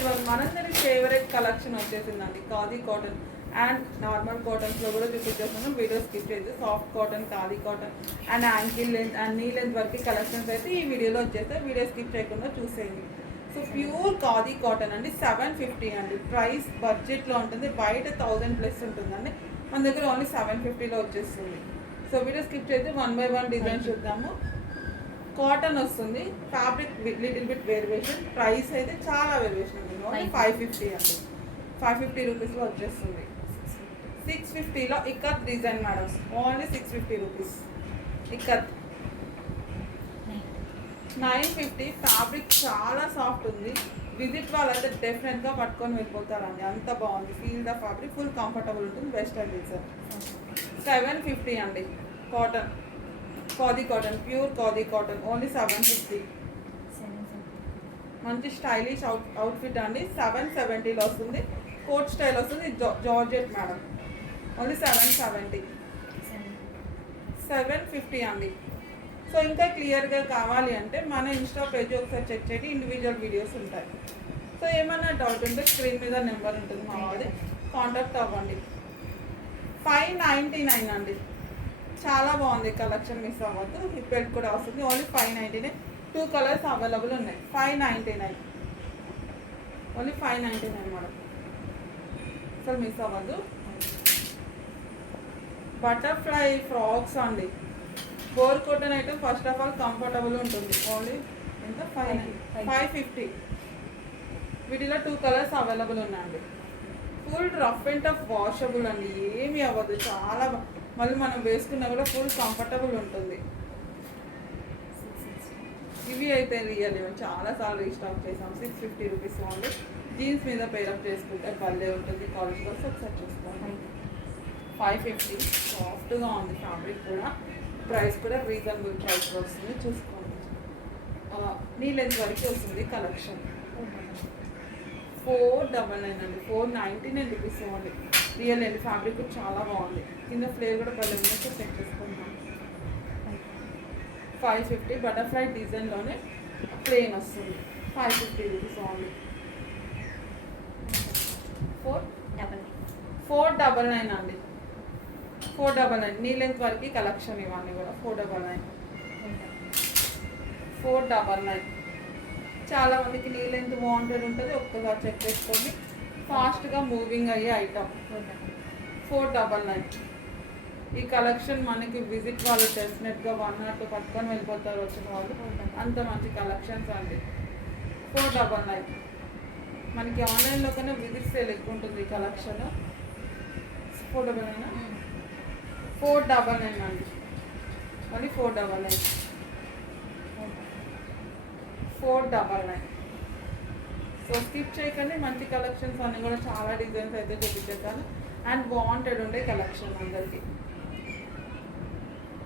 ఇవాళ మనందరి favourite collection వచ్చేసిందండి ఖాదీ కాటన్ అండ్ నార్మల్ కాటన్స్లో కూడా చూపించేస్తున్నాం. వీడియో స్కిప్ చేసి soft cotton, khadi cotton and ankle length and knee length వరకు కలెక్షన్స్ అయితే ఈ వీడియోలో వచ్చేస్తాయి. వీడియో స్కిప్ చేయకుండా చూసేయండి. సో ప్యూర్ ఖాదీ కాటన్ అండి, 750 అండి. ప్రైస్ బడ్జెట్లో ఉంటుంది, బయట 1000+ ఉంటుందండి. మన దగ్గర ఓన్లీ 750లో వచ్చేస్తుంది. సో వీడియో స్కిప్ చేసి 1 by 1 డిజైన్ చూద్దాము. కాటన్ వస్తుంది, fabric little bit variation. Price అయితే చాలా వేరియేషన్ ఉంది. ఓన్లీ 550 అండి. 550 రూపీస్లో వచ్చేస్తుంది. 650లో ikat design madam, only 650 rupees ikat. 950 fabric చాలా సాఫ్ట్ ఉంది. విజిట్ వాళ్ళైతే డెఫినెట్గా పట్టుకొని వెళ్ళిపోతారండి, అంత బాగుంది. Feel the fabric full comfortable ఉంటుంది. Western design. 750 అండి. Cotton, khadi cotton, pure khadi cotton, only 750. మంచి స్టైలిష్ అవుట్ఫిట్ అండి. 770లో వస్తుంది. కోట్ స్టైల్ వస్తుంది. Georgette madam, only 770. 750 అండి. సో ఇంకా క్లియర్గా కావాలి అంటే మన ఇన్స్టా పేజ్ ఒకసారి చెక్ చేయండి, ఇండివిజువల్ వీడియోస్ ఉంటాయి. సో ఏమైనా డౌట్ ఉంటే స్క్రీన్ మీద నెంబర్ ఉంటుంది మా వాళ్ళది, కాంటాక్ట్ అవ్వండి. 599 అండి. చాలా బాగుంది కలెక్షన్, మిస్ అవ్వద్దు. హిప్ బెల్ట్ కూడా వస్తుంది, ఓన్లీ 599. 2 కలర్స్ అవైలబుల్ ఉన్నాయి. 599, ఓన్లీ 599 మేడం. అసలు మిస్ అవ్వద్దు. బటర్ఫ్లై ఫ్రాక్స్ అండి. Bore cotton item first of all comfortable ఉంటుంది. ఓన్లీ ఎంత? 550. వీటిలో 2 కలర్స్ అవైలబుల్ ఉన్నాయండి. Full rough and tough washable అండి, ఏమీ అవ్వదు. చాలా మళ్ళీ మనం వేసుకున్నా కూడా ఫుల్ కంఫర్టబుల్ ఉంటుంది. ఇవి అయితే రియల్, చాలాసార్లు రీస్టాక్ చేసాం. 650 రూపీస్ ఓన్లీ. జీన్స్ మీద పేరప్ చేసుకుంటే భలే ఉంటుంది. కాలేజ్ కోసం ఒకసారి చూసుకోండి. 550. సాఫ్ట్గా ఉంది ఫ్యాబ్రిక్ కూడా. ప్రైస్ కూడా రీజనబుల్ ప్రైస్లో వస్తుంది, చూసుకోండి. నీ లెంత్ వరకు వస్తుంది కలెక్షన్. 499 అండి. 499 రూపీస్ ఓన్లీ. రియల్ అండి, ఫ్యాబ్రిక్ కూడా చాలా బాగుంది. కింద ఫ్లేర్ కూడా భలే ఉన్నట్టు సెట్ చేసుకుంటాం. 550. బటర్ఫ్లై డిజైన్లోనే ప్లెయిన్ వస్తుంది. 550 రూపీస్ ఓన్లీ. 499 అండి. 499. నీ లెంత్ వరకు కలెక్షన్ ఇవన్నీ కూడా 499. 499. చాలా మందికి నీ లెంత్ వాంటెడ్ ఉంటుంది, ఒక్కసారి చెక్ చేసుకోండి. ఫాస్ట్గా మూవింగ్ అయ్యే ఐటమ్. 499. ఈ కలెక్షన్ మనకి విజిట్ వాళ్ళు డెఫినెట్గా 1 or 2 పట్టుకొని వెళ్ళిపోతారు వచ్చిన వాళ్ళు, అంత మంచి కలెక్షన్స్ అండి. 499. మనకి ఆన్లైన్లో కన్నా విజిట్ సేల్ ఎక్కువ ఉంటుంది ఈ కలెక్షన్. 499. 499 అండి. మళ్ళీ 499. 499. సో స్కిప్ చేయకండి, మంచి కలెక్షన్స్ అన్నీ కూడా చాలా డిజైన్స్ అయితే చూపించేస్తాను. అండ్ వాంటెడ్ ఉండే కలెక్షన్ అందరికీ.